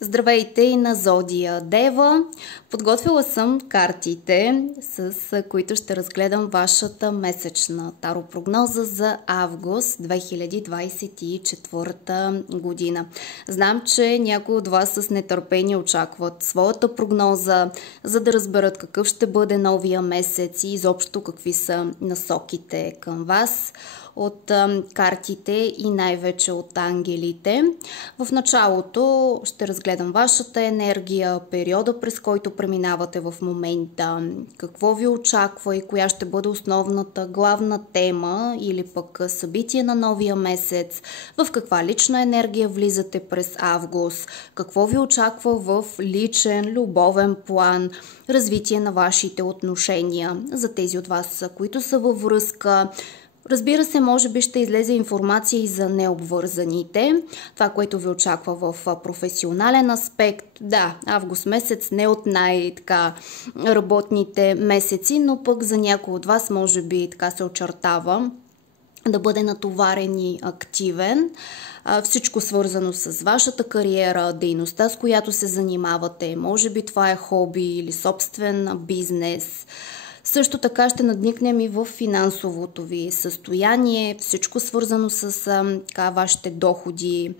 Здравейте и на Зодия Дева! Подготвила съм картите, с които ще разгледам вашата месечна таропрогноза за август 2024 година. Знам, че някои от вас с нетърпение очакват своята прогноза, за да разберат какъв ще бъде новия месец и изобщо какви са насоките към вас от картите и най-вече от ангелите. В началото ще разгледам вашата енергия, периода, през който преминавате в момента, какво ви очаква и коя ще бъде основната, главна тема или пък събитие на новия месец, в каква лична енергия влизате през август, какво ви очаква в личен, любовен план, развитие на вашите отношения. За тези от вас, които са във връзка, разбира се, може би ще излезе информация и за необвързаните. Това, което ви очаква в професионален аспект. Да, август месец не от най-работните месеци, но пък за някой от вас може би така се очертава да бъде натоварен и активен. Всичко свързано с вашата кариера, дейността, с която се занимавате. Може би това е хоби или собствен бизнес. Също така ще надникнем и в финансовото ви състояние, всичко свързано с вашите доходи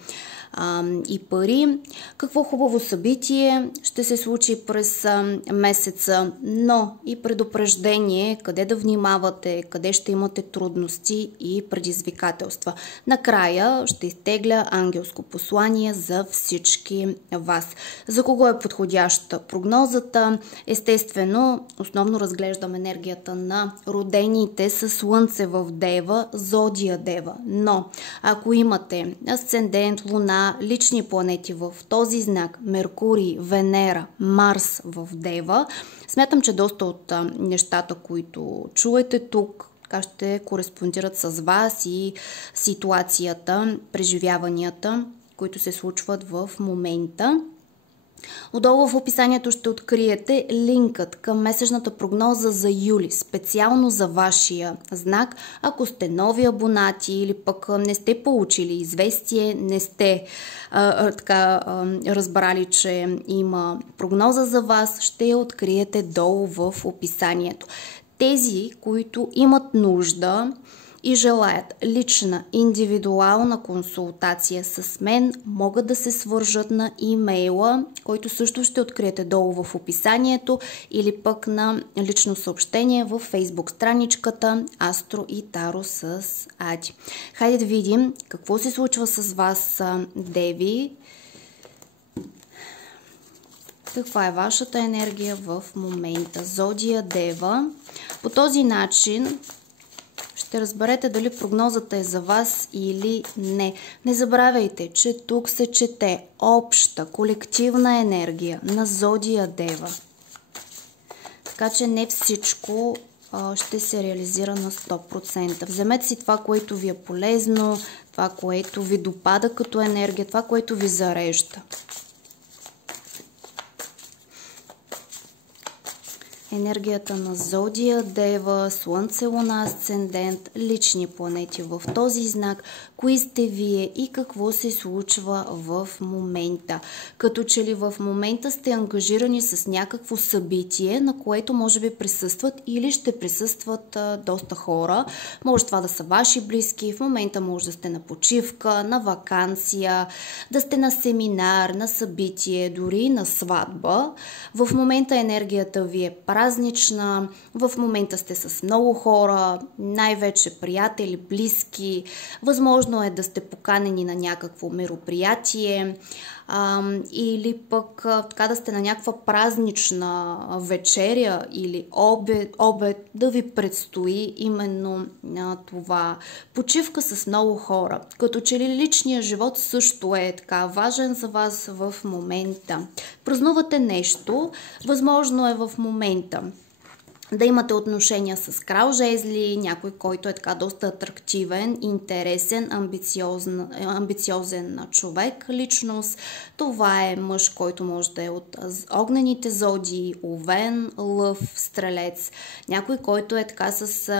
и пари. Какво хубаво събитие ще се случи през месеца, но и предупреждение къде да внимавате, къде ще имате трудности и предизвикателства. Накрая ще изтегля ангелско послание за всички вас. За кого е подходяща прогнозата? Естествено, основно разглеждам енергията на родените с Слънце в Дева, Зодия Дева. Но ако имате асцендент, Луна, лични планети в този знак, Меркурий, Венера, Марс в Дева, смятам, че доста от нещата, които чуете тук, ще кореспондират с вас и ситуацията, преживяванията, които се случват в момента. Отдолу в описанието ще откриете линкът към месечната прогноза за юли, специално за вашия знак. Ако сте нови абонати или пък не сте получили известие, не сте разбрали, че има прогноза за вас, ще я откриете долу в описанието. Тези, които имат нужда и желаят лична, индивидуална консултация с мен, могат да се свържат на имейла, който също ще откриете долу в описанието, или пък на лично съобщение в Facebook страничката Астро и Таро с Ади. Хайде да видим какво се случва с вас, Деви. Каква е вашата енергия в момента? Зодия Дева. По този начин ще разберете дали прогнозата е за вас или не. Не забравяйте, че тук се чете обща, колективна енергия на Зодия Дева. Така че не всичко ще се реализира на 100%. Вземете си това, което ви е полезно, това, което ви допада като енергия, това, което ви зарежда. Енергията на Зодия Дева, Слънце, Луна, асцендент, лични планети в този знак, кои сте вие и какво се случва в момента. Като че ли в момента сте ангажирани с някакво събитие, на което може би присъстват или ще присъстват доста хора. Може това да са ваши близки, в момента може да сте на почивка, на ваканция, да сте на семинар, на събитие, дори на сватба. В момента енергията ви е празнична, в момента сте с много хора, най-вече приятели, близки, възможно е да сте поканени на някакво мероприятие или пък така да сте на някаква празнична вечеря или обед да ви предстои именно това. Почивка с много хора. Като че ли личният живот също е така важен за вас в момента. Празнувате нещо, възможно е в момента Да имате отношения с крал жезли, някой, който е така доста атрактивен, интересен, амбициозен човек, личност. Това е мъж, който може да е от огнените зодии, Овен, Лъв, Стрелец. Някой, който е така с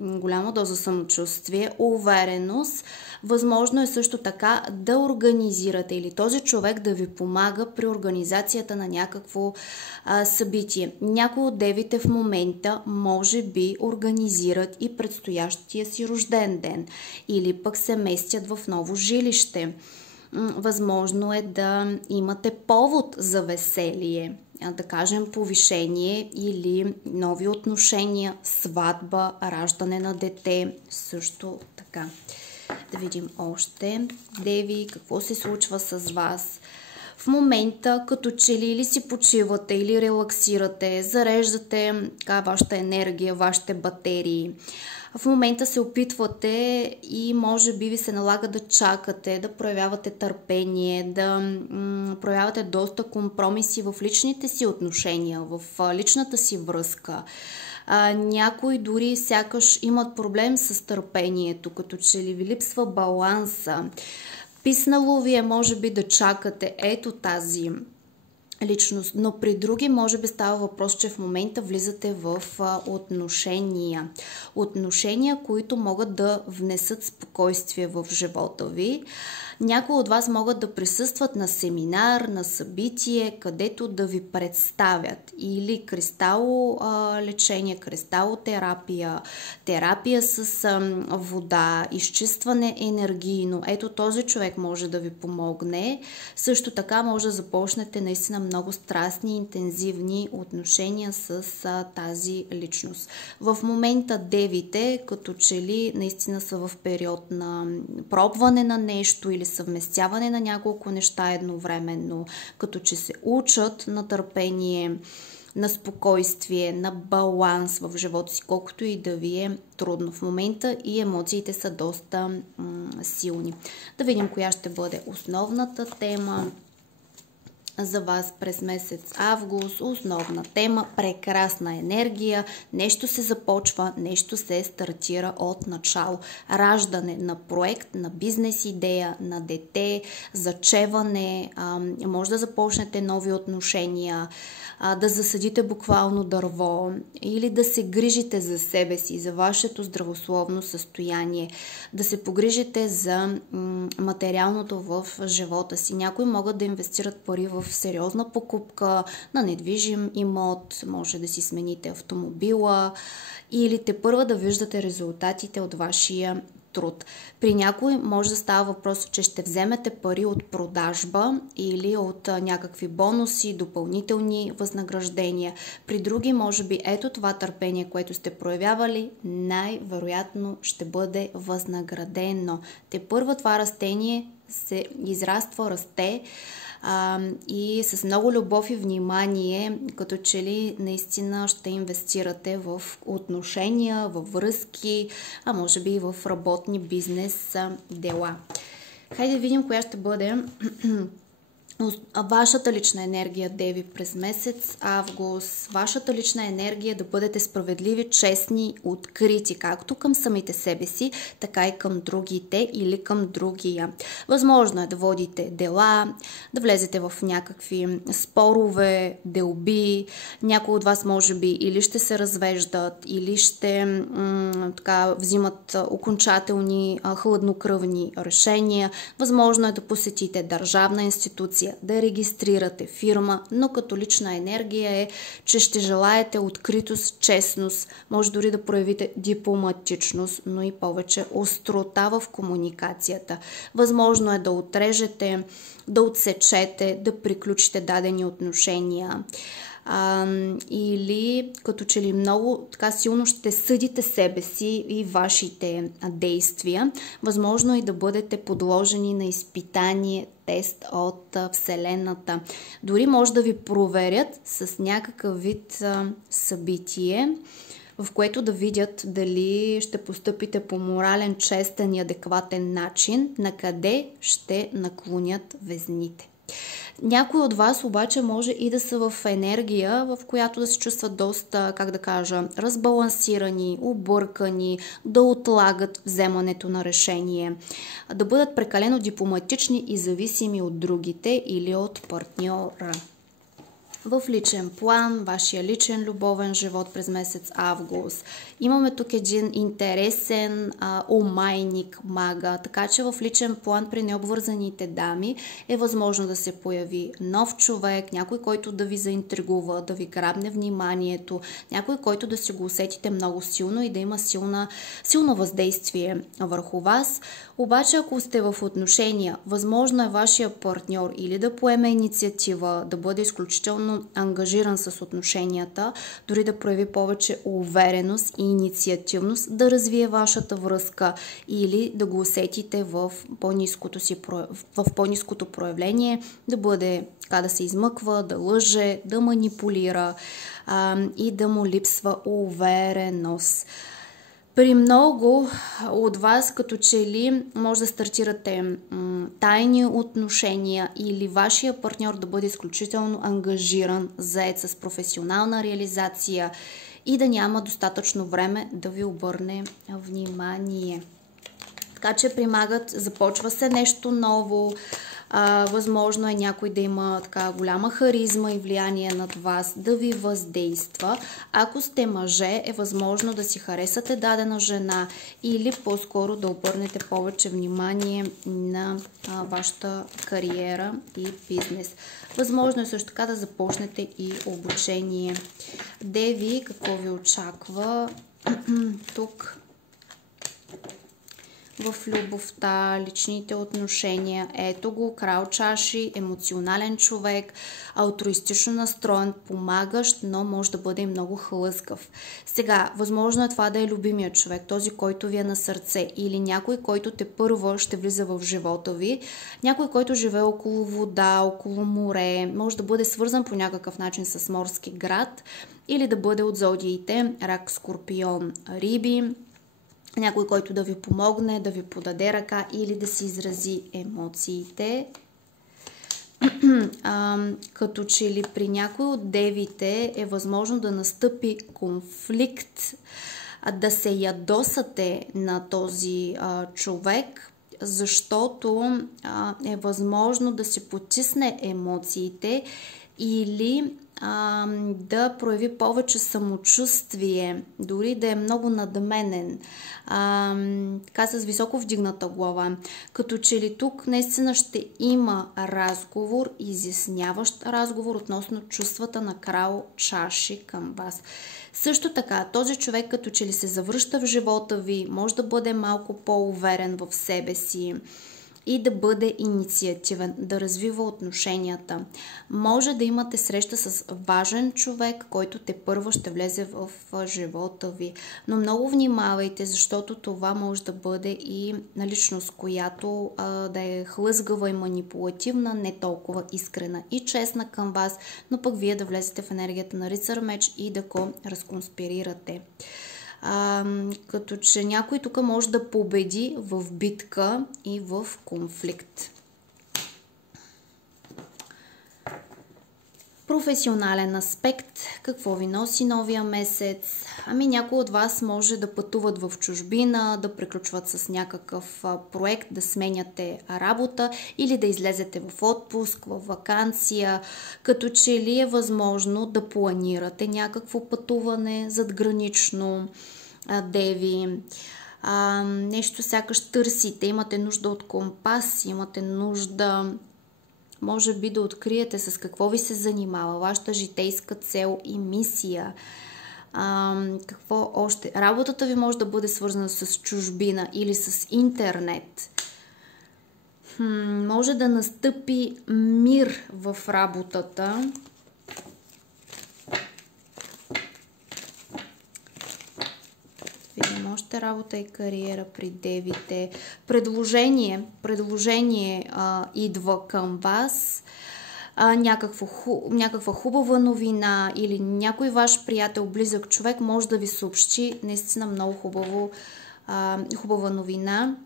голяма доза самочувствие, увереност. Възможно е също така да организирате или този човек да ви помага при организацията на някакво събитие. Някои от девите в момента може би организират и предстоящия си рожден ден или пък се местят в ново жилище. Възможно е да имате повод за веселие, да кажем повишение или нови отношения, сватба, раждане на дете, също така. Да видим още. Деви, какво се случва с вас? В момента, като че ли или си почивате, или релаксирате, зареждате вашата енергия, вашите батерии. В момента се опитвате и може би ви се налага да чакате, да проявявате търпение, да проявявате доста компромиси в личните си отношения, в личната си връзка. Някои дори сякаш имат проблем с търпението, като че ли ви липсва баланса. Писнало ви е, може би, да чакате ето тази личност, но при други може би става въпрос, че в момента влизате в отношения. Отношения, които могат да внесат спокойствие в живота ви. Някои от вас могат да присъстват на семинар, на събитие, където да ви представят или кристалолечение, кристалотерапия, терапия с вода, изчистване енергийно. Ето този човек може да ви помогне. Също така може да започнете наистина много страстни, интензивни отношения с тази личност. В момента девите, като че ли наистина са в период на пробване на нещо или съвместяване на няколко неща едновременно, като че се учат на търпение, на спокойствие, на баланс в живота си, колкото и да ви е трудно в момента и емоциите са доста силни. Да видим коя ще бъде основната тема за вас през месец август. Основна тема, прекрасна енергия, нещо се започва, нещо се стартира от начало. Раждане на проект, на бизнес идея, на дете, зачеване, може да започнете нови отношения, да засадите буквално дърво или да се грижите за себе си, за вашето здравословно състояние, да се погрижите за материалното в живота си. Някои могат да инвестират пари в сериозна покупка на недвижим имот, може да си смените автомобила или тепърва да виждате резултатите от вашия труд. При някой може да става въпрос, че ще вземете пари от продажба или от някакви бонуси, допълнителни възнаграждения. При други, може би, ето това търпение, което сте проявявали, най-вероятно ще бъде възнаградено. Тепърва това растение се израства, расте и с много любов и внимание, като че ли наистина ще инвестирате в отношения, във връзки, а може би и в работни бизнес дела. Хайде да видим коя ще бъде вашата лична енергия, деви, през месец август. Вашата лична енергия е да бъдете справедливи, честни, открити, както към самите себе си, така и към другите или към другия. Възможно е да водите дела, да влезете в някакви спорове, делби. Някои от вас може би или ще се развеждат, или ще взимат окончателни хладнокръвни решения. Възможно е да посетите държавна институция, да регистрирате фирма, но като лична енергия е, че ще желаете откритост, честност, може дори да проявите дипломатичност, но и повече острота в комуникацията. Възможно е да отрежете, да отсечете, да приключите дадени отношения. Или като че ли много така силно ще съдите себе си и вашите действия. Възможно и да бъдете подложени на изпитание, тест от Вселената. Дори може да ви проверят с някакъв вид събитие, в което да видят дали ще постъпите по морален, честен и адекватен начин, на къде ще наклонят везните. Някои от вас обаче може и да са в енергия, в която да се чувстват доста, как да кажа, разбалансирани, объркани, да отлагат вземането на решение, да бъдат прекалено дипломатични и зависими от другите или от партньора. В личен план, вашия личен любовен живот през месец август. Имаме тук един интересен омайник мага, така че в личен план при необвързаните дами е възможно да се появи нов човек, някой, който да ви заинтригува, да ви грабне вниманието, някой, който да си го усетите много силно и да има силно въздействие върху вас. Обаче, ако сте в отношения, възможно е вашия партньор или да поеме инициатива, да бъде изключително ангажиран с отношенията, дори да прояви повече увереност и инициативност, да развие вашата връзка или да го усетите в по-ниското проявление, да бъде така, да се измъква, да лъже, да манипулира и да му липсва увереност. При много от вас, като че ли може да стартирате тайни отношения или вашия партньор да бъде изключително ангажиран, заед с професионална реализация и да няма достатъчно време да ви обърне внимание. Така че при магът започва се нещо ново. Възможно е някой да има така голяма харизма и влияние над вас, да ви въздейства. Ако сте мъже, е възможно да си харесате дадена жена или по-скоро да обърнете повече внимание на вашата кариера и бизнес. Възможно е също така да започнете и обучение. Деви, какво ви очаква тук? В любовта, личните отношения. Ето го, крал чаши, емоционален човек, алтруистично настроен, помагащ, но може да бъде и много хлъзгав. Сега, възможно е това да е любимият човек, този, който ви е на сърце, или някой, който тепърва ще влиза в живота ви, някой, който живее около вода, около море, може да бъде свързан по някакъв начин с морски град, или да бъде от зодиите Рак, Скорпион, Риби, някой, който да ви помогне, да ви подаде ръка или да си изрази емоциите. Като че ли при някой от девите е възможно да настъпи конфликт, да се ядосате на този човек, защото е възможно да се потисне емоциите или да прояви повече самочувствие, дори да е много надменен, така с високо вдигната глава. Като че ли тук наистина ще има разговор, изясняващ разговор относно чувствата на крал чаши към вас. Също така, този човек като че ли се завръща в живота ви, може да бъде малко по-уверен в себе си и да бъде инициативен, да развива отношенията. Може да имате среща с важен човек, който тепърва ще влезе в живота ви. Но много внимавайте, защото това може да бъде и личност, която да е хлъзгава и манипулативна, не толкова искрена и честна към вас, но пък вие да влезете в енергията на рицар меч и да го разконспирирате. Като че някой тук може да победи в битка и в конфликт. Професионален аспект. Какво ви носи новия месец? Някои от вас може да пътуват в чужбина, да приключват с някакъв проект, да сменяте работа или да излезете в отпуск, в ваканция, като че ли е възможно да планирате някакво пътуване задгранично, деви. Нещо сякаш търсите, имате нужда от компас, имате нужда може би да откриете с какво ви се занимава, вашата житейска цел и мисия. Какво още? Работата ви може да бъде свързана с чужбина или с интернет. Може да настъпи мир в работата. Видим още работа и кариера при девите. Предложение идва към вас. Някаква хубава новина или някой ваш приятел, близък човек може да ви съобщи наистина много хубава новина.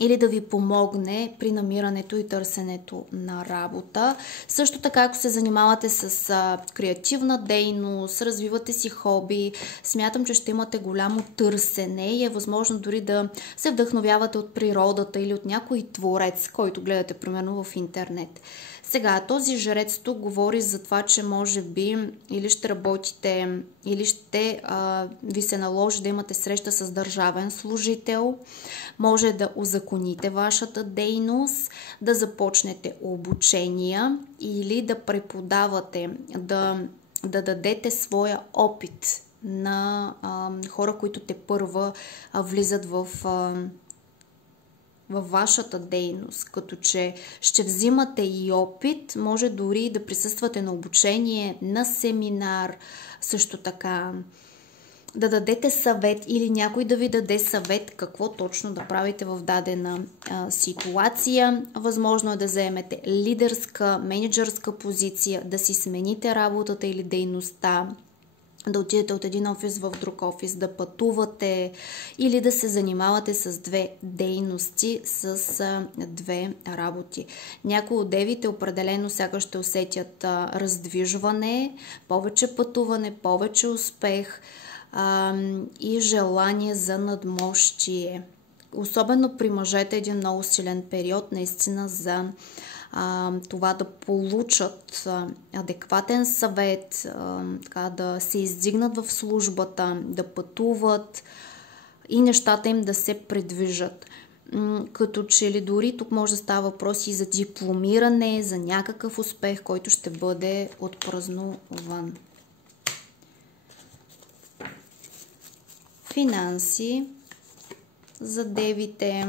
или да ви помогне при намирането и търсенето на работа. Също така, ако се занимавате с креативна дейност, развивате си хоби, смятам, че ще имате голямо търсене и е възможно дори да се вдъхновявате от природата или от някой творец, който гледате примерно в интернет. Сега, този жрец тук говори за това, че може би или ще работите, или ще ви се наложи да имате среща с държавен служител, може да узаконите вашата дейност, да започнете обучения или да преподавате, да дадете своя опит на хора, които тепърва влизат във вашата дейност, като че ще взимате и опит, може дори да присъствате на обучение, на семинар, също така да дадете съвет или някой да ви даде съвет какво точно да правите в дадена ситуация. Възможно е да заемете лидерска, менеджерска позиция, да си смените работата или дейността, да отидете от един офис в друг офис, да пътувате или да се занимавате с две дейности, с две работи. Някои от девите определено сега ще усетят раздвижване, повече пътуване, повече успех и желание за надмощие. Особено при мъжете един много силен период наистина за това да получат адекватен съвет, да се издигнат в службата, да пътуват и нещата им да се предвижат. Като че ли дори тук може да става въпрос и за дипломиране, за някакъв успех, който ще бъде отпразнуван. Финанси за девите.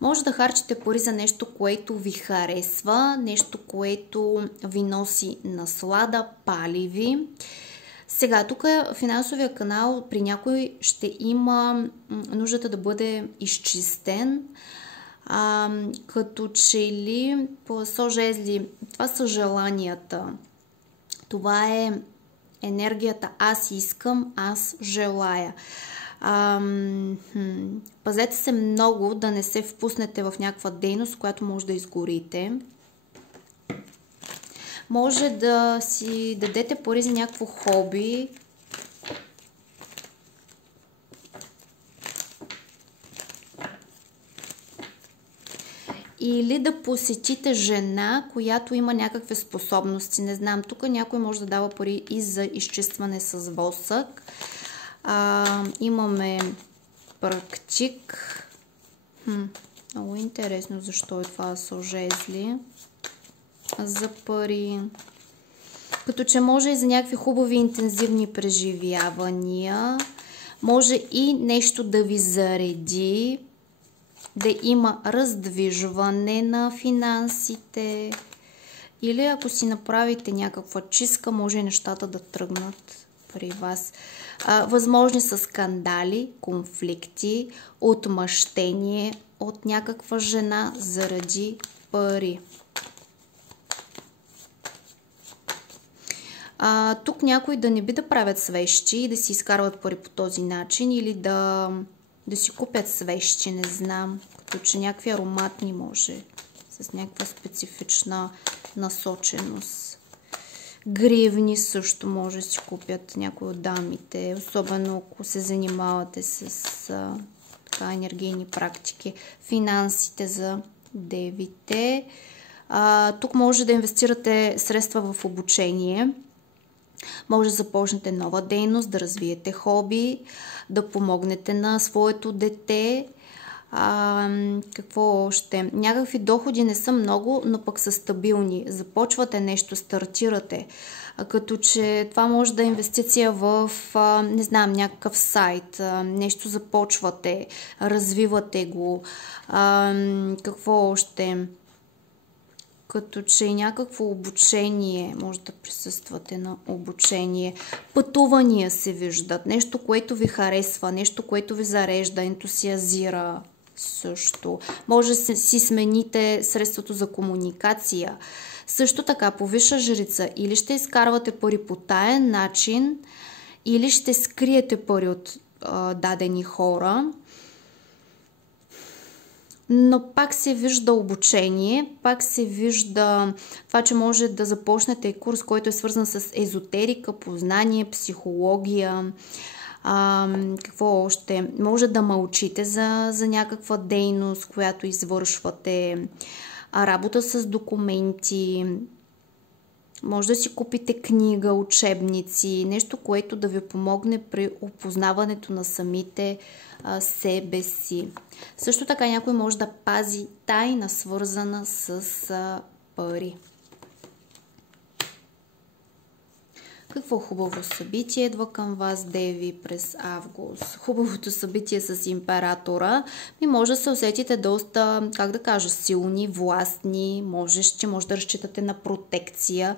Може да харчите пари за нещо, което ви харесва, нещо, което ви носи наслада, пали ви. Сега, тук финансовия канал при някой ще има нуждата да бъде изчистен, като че ли по жезли, това са желанията. Това е енергията аз искам, аз желая. Пазете се много да не се впуснете в някаква дейност, която може да изгорите. Може да си дадете пари за някакво хоби. Или да посетите жена, която има някакви способности. Не знам, тук някой може да дава пари и за изчистване с восък. Имаме практик. Много интересно защо е това с жезли. За пари. Като че може и за някакви хубави интензивни преживявания. Може и нещо да ви зареди. Да има раздвижване на финансите. Или ако си направите някаква чистка, може нещата да тръгнат при вас. Възможни са скандали, конфликти, отмъщение от някаква жена заради пари. Тук някои да не би да правят свещи и да си изкарват пари по този начин или да си купят свещи, не знам, като че някакви ароматни може, с някаква специфична насоченост. Гривни също може да си купят някои от дамите, особено ако се занимавате с енергийни практики. Финансите за девите. Тук може да инвестирате средства в обучение. Може да започнете нова дейност, да развиете хоби, да помогнете на своето дете. Какво още? Някакви доходи не са много, но пък са стабилни. Започвате нещо, стартирате. Като че това може да е инвестиция в, не знам, някакъв сайт. Нещо започвате, развивате го. Какво още? Като че и някакво обучение, може да присъствате на обучение. Пътувания се виждат, нещо, което ви харесва, нещо, което ви зарежда, ентусиазира също. Може да си смените средството за комуникация. Също така, по висша жрица, или ще изкарвате пари по таен начин, или ще скриете пари от дадени хора. но пак се вижда обучение, пак се вижда това, че може да започнете курс, който е свързан с езотерика, познание, психология. Какво още? Може да мълчите за някаква дейност, която извършвате, работа с документи, може да си купите книга, учебници, нещо, което да ви помогне при опознаването на самите себе си. Също така някой може да пази тайна, свързана с пари. Какво хубаво събитие идва към вас, Деви, през август? Хубавото събитие с императора. И може да се усетите доста, как да кажа, силни, властни, можещи, може да разчитате на протекция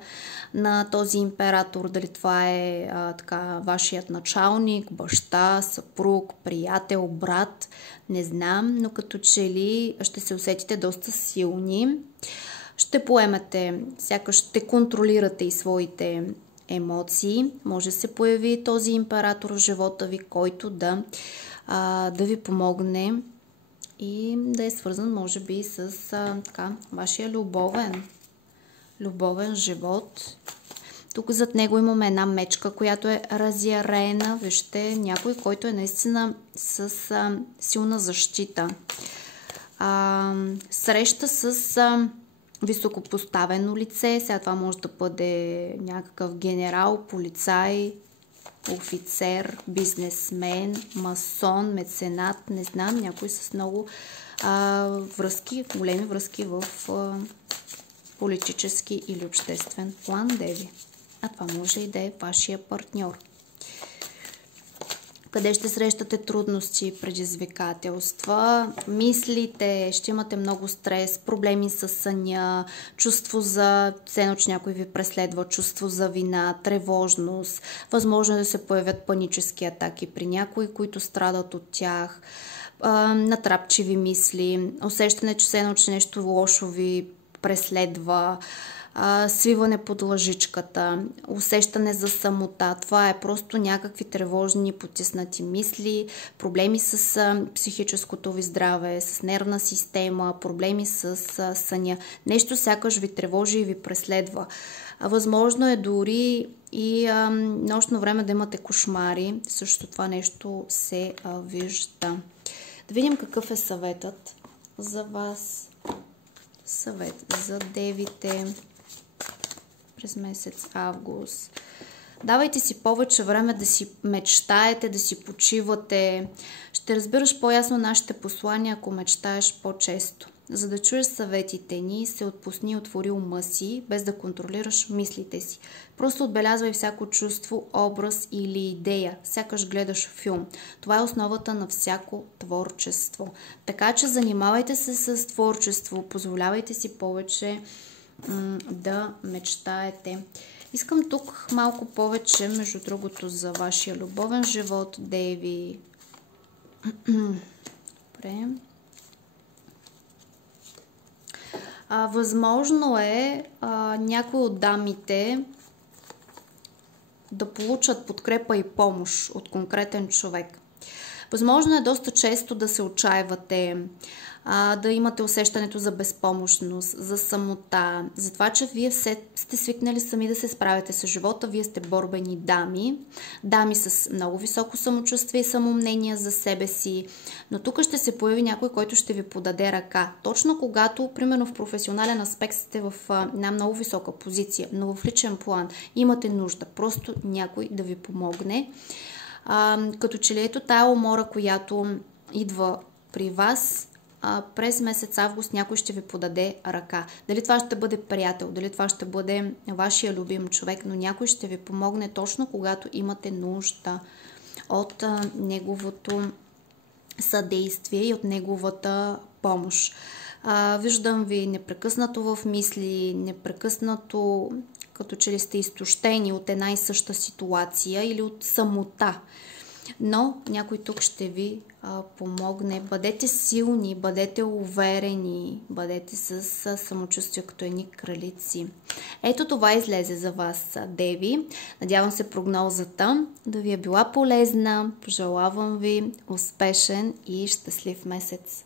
на този император. Дали това е така вашият началник, баща, съпруг, приятел, брат, не знам, но като че ли ще се усетите доста силни. Ще поемете, сякаш ще контролирате и своите емоции. Може да се появи този император в живота ви, който да ви помогне и да е свързан, може би, с вашия любовен живот. Тук зад него имаме една мечка, която е разярена. Вижте, някой, който е наистина с силна защита. Среща с високопоставено лице. Сега това може да бъде някакъв генерал, полицай, офицер, бизнесмен, масон, меценат, не знам, някой с много връзки, големи връзки в политически или обществен план, Деви. А това може и да е вашия партньор. Къде ще срещате трудности, предизвикателства, мислите, ще имате много стрес, проблеми с съня, чувство за, ценно, че някой ви преследва, чувство за вина, тревожност, възможно да се появят панически атаки при някои, които страдат от тях, натрапчиви мисли, усещане, че ценно, че нещо лошо ви преследва, свиване под лъжичката, усещане за самота. Това е просто някакви тревожни, потиснати мисли, проблеми с психическото ви здраве, с нервна система, проблеми с съня. Нещо сякаш ви тревожи и ви преследва. Възможно е дори и нощно време да имате кошмари. Също това нещо се вижда. Да видим какъв е съветът за вас. Съвет за девите през месец август. Давайте си повече време да си мечтаете, да си почивате. Ще разбираш по-ясно нашите послания, ако мечтаеш по-често. За да чуеш съветите ни, се отпусни и отвори ума си, без да контролираш мислите си. Просто отбелязвай всяко чувство, образ или идея, сякаш гледаш филм. Това е основата на всяко творчество. Така че занимавайте се с творчество, позволявайте си повече да мечтаете. Искам тук малко повече, между другото, за вашия любовен живот, Деви. Добре. Възможно е някои от дамите да получат подкрепа и помощ от конкретен човек. Възможно е доста често да се отчаивате, да имате усещането за безпомощност, за самота, за това, че вие сте свикнали сами да се справяте с живота, вие сте борбени дами, дами с много високо самочувствие и самомнение за себе си, но тук ще се появи някой, който ще ви подаде ръка. Точно когато, примерно в професионален аспект сте в една много висока позиция, но в личен план имате нужда, просто някой да ви помогне. Като че ли ето тая умора, която идва при вас, през месец август някой ще ви подаде ръка. Дали това ще бъде приятел, дали това ще бъде вашия любим човек, но някой ще ви помогне точно когато имате нужда от неговото съдействие и от неговата помощ. Виждам ви непрекъснато в мисли, непрекъснато като че ли сте изтощени от една и съща ситуация или от самота. Но някой тук ще ви помогне. Бъдете силни, бъдете уверени, бъдете с самочувствие като едни кралици. Ето това излезе за вас, Деви. Надявам се прогнозата да ви е била полезна. Пожелавам ви успешен и щастлив месец.